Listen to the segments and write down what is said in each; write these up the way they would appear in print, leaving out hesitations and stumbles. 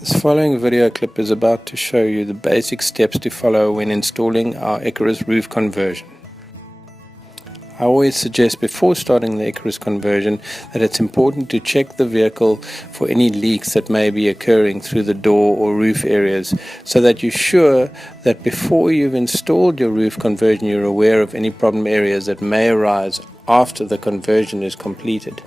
This following video clip is about to show you the basic steps to follow when installing our Icarus roof conversion. I always suggest before starting the Icarus conversion that it's important to check the vehicle for any leaks that may be occurring through the door or roof areas, so that you're sure that before you've installed your roof conversion you're aware of any problem areas that may arise after the conversion is completed.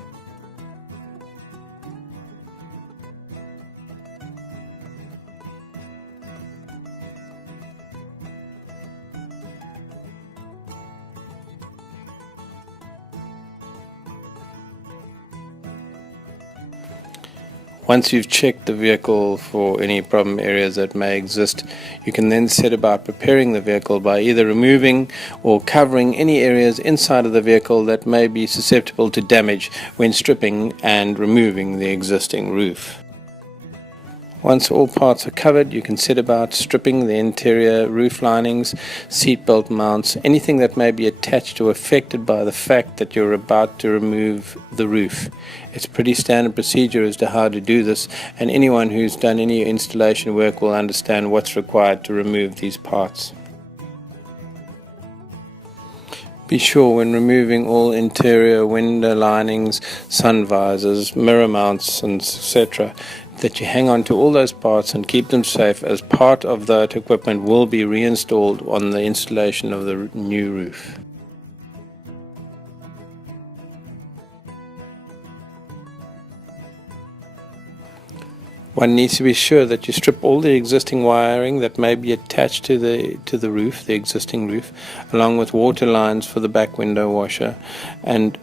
Once you've checked the vehicle for any problem areas that may exist, you can then set about preparing the vehicle by either removing or covering any areas inside of the vehicle that may be susceptible to damage when stripping and removing the existing roof. Once all parts are covered, you can set about stripping the interior roof linings, seatbelt mounts, anything that may be attached or affected by the fact that you're about to remove the roof. It's pretty standard procedure as to how to do this, and anyone who's done any installation work will understand what's required to remove these parts. Be sure when removing all interior window linings, sun visors, mirror mounts, and etc. that you hang on to all those parts and keep them safe, as part of that equipment will be reinstalled on the installation of the new roof. One needs to be sure that you strip all the existing wiring that may be attached to the roof, the existing roof, along with water lines for the back window washer and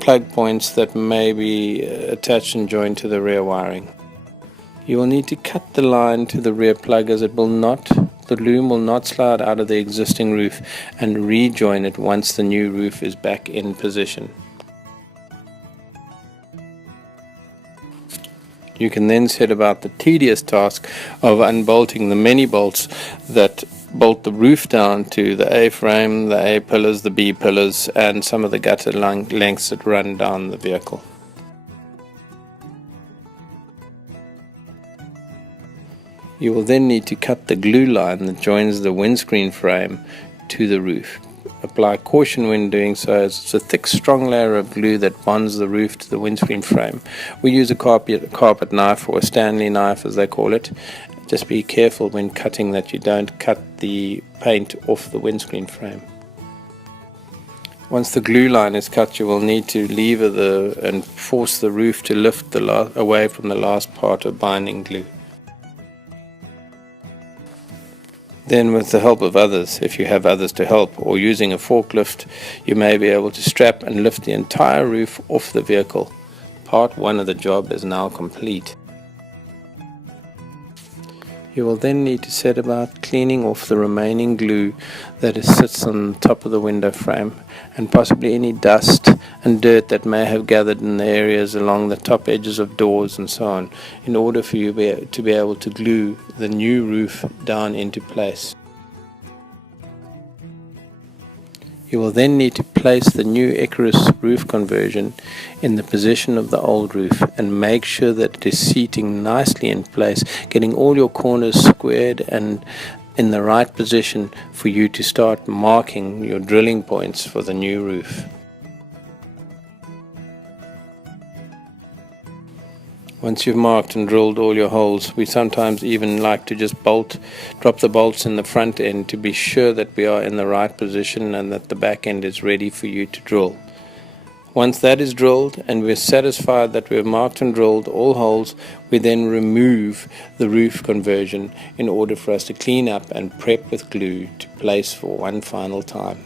plug points that may be attached and joined to the rear wiring. You will need to cut the line to the rear plug, as the loom will not slide out of the existing roof, and rejoin it once the new roof is back in position. You can then set about the tedious task of unbolting the many bolts that bolt the roof down to the A-frame, the A-pillars, the B-pillars, and some of the gutter lengths that run down the vehicle. You will then need to cut the glue line that joins the windscreen frame to the roof. Apply caution when doing so, as it's a thick, strong layer of glue that bonds the roof to the windscreen frame. We use a carpet knife, or a Stanley knife as they call it. Just be careful when cutting that you don't cut the paint off the windscreen frame. Once the glue line is cut, you will need to lever and force the roof to lift away from the last part of binding glue. Then, with the help of others, if you have others to help, or using a forklift, you may be able to strap and lift the entire roof off the vehicle. Part 1 of the job is now complete. You will then need to set about cleaning off the remaining glue that sits on the top of the window frame, and possibly any dust and dirt that may have gathered in the areas along the top edges of doors and so on, in order for you to be able to glue the new roof down into place. You will then need to place the new Icarus roof conversion in the position of the old roof, and make sure that it is seating nicely in place, getting all your corners squared and in the right position for you to start marking your drilling points for the new roof. Once you've marked and drilled all your holes, we sometimes even like to just drop the bolts in the front end to be sure that we are in the right position and that the back end is ready for you to drill. Once that is drilled and we're satisfied that we've marked and drilled all holes, we then remove the roof conversion in order for us to clean up and prep with glue to place for one final time.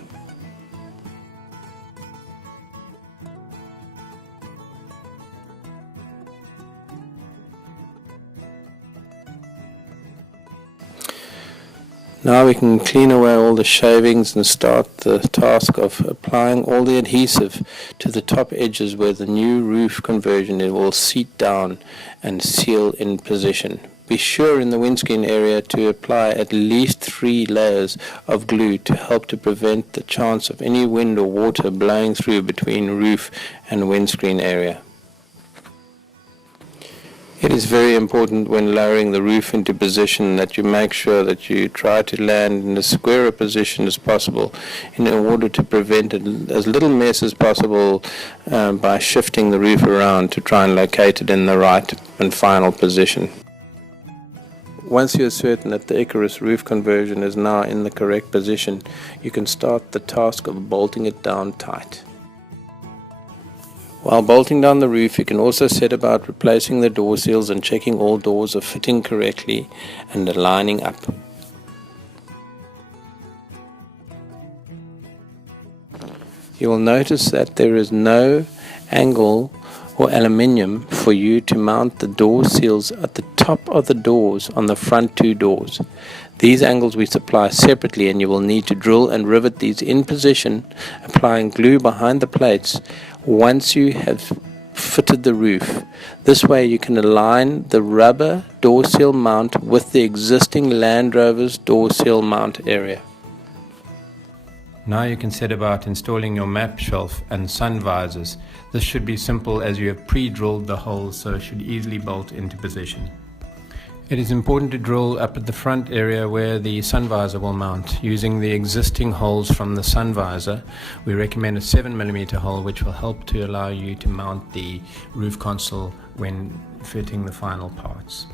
Now we can clean away all the shavings and start the task of applying all the adhesive to the top edges where the new roof conversion will seat down and seal in position. Be sure in the windscreen area to apply at least 3 layers of glue to help to prevent the chance of any wind or water blowing through between roof and windscreen area. It is very important when lowering the roof into position that you make sure that you try to land in as square a position as possible in order to prevent as little mess as possible by shifting the roof around to try and locate it in the right and final position. Once you're certain that the Icarus roof conversion is now in the correct position, you can start the task of bolting it down tight. While bolting down the roof, you can also set about replacing the door seals and checking all doors are fitting correctly and are lining up. You will notice that there is no angle or aluminium for you to mount the door seals at the top of the doors on the front two doors. These angles we supply separately, and you will need to drill and rivet these in position, applying glue behind the plates once you have fitted the roof. This way you can align the rubber door seal mount with the existing Land Rover's door seal mount area. Now you can set about installing your map shelf and sun visors. This should be simple as you have pre-drilled the holes, so it should easily bolt into position. It is important to drill up at the front area where the sun visor will mount. Using the existing holes from the sun visor, we recommend a 7mm hole, which will help to allow you to mount the roof console when fitting the final parts.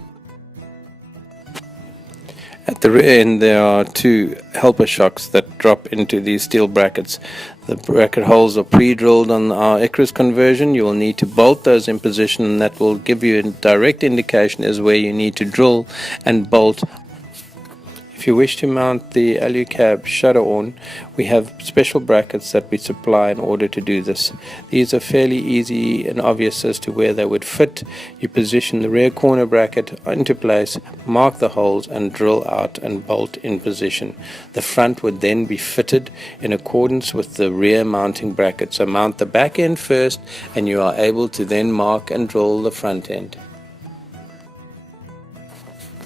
At the rear end there are two helper shocks that drop into these steel brackets. The bracket holes are pre-drilled on our Icarus conversion. You will need to bolt those in position, and that will give you a direct indication as where you need to drill and bolt. If you wish to mount the Alucab shutter on, we have special brackets that we supply in order to do this. These are fairly easy and obvious as to where they would fit. You position the rear corner bracket into place, mark the holes and drill out and bolt in position. The front would then be fitted in accordance with the rear mounting bracket. So mount the back end first, and you are able to then mark and drill the front end.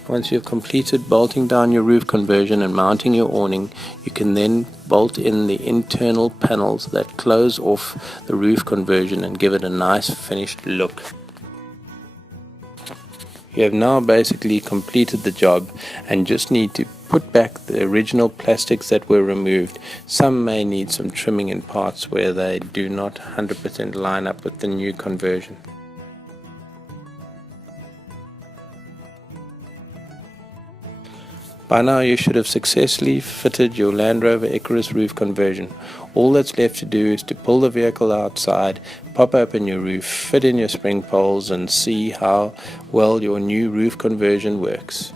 Once you've completed bolting down your roof conversion and mounting your awning, you can then bolt in the internal panels that close off the roof conversion and give it a nice finished look. You have now basically completed the job and just need to put back the original plastics that were removed. Some may need some trimming in parts where they do not 100% line up with the new conversion. By now you should have successfully fitted your Land Rover Icarus roof conversion. All that's left to do is to pull the vehicle outside, pop open your roof, fit in your spring poles, and see how well your new roof conversion works.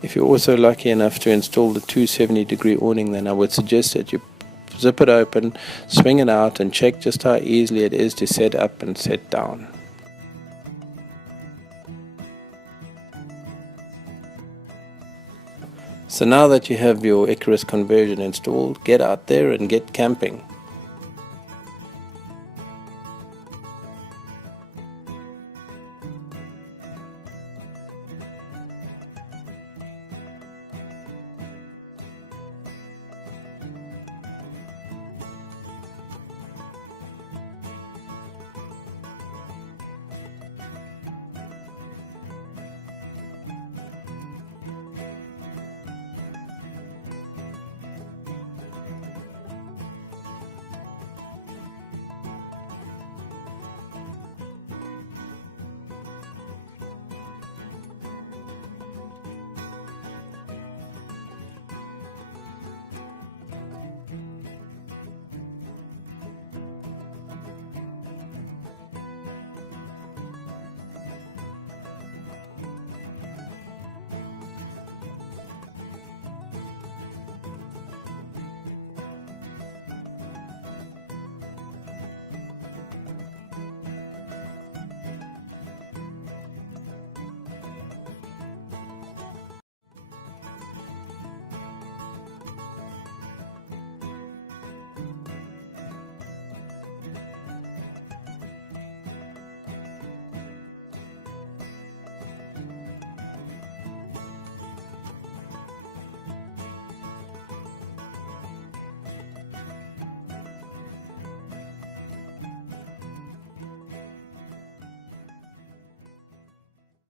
If you're also lucky enough to install the 270-degree awning, then I would suggest that you zip it open, swing it out, and check just how easily it is to set up and set down. So now that you have your Icarus conversion installed, get out there and get camping.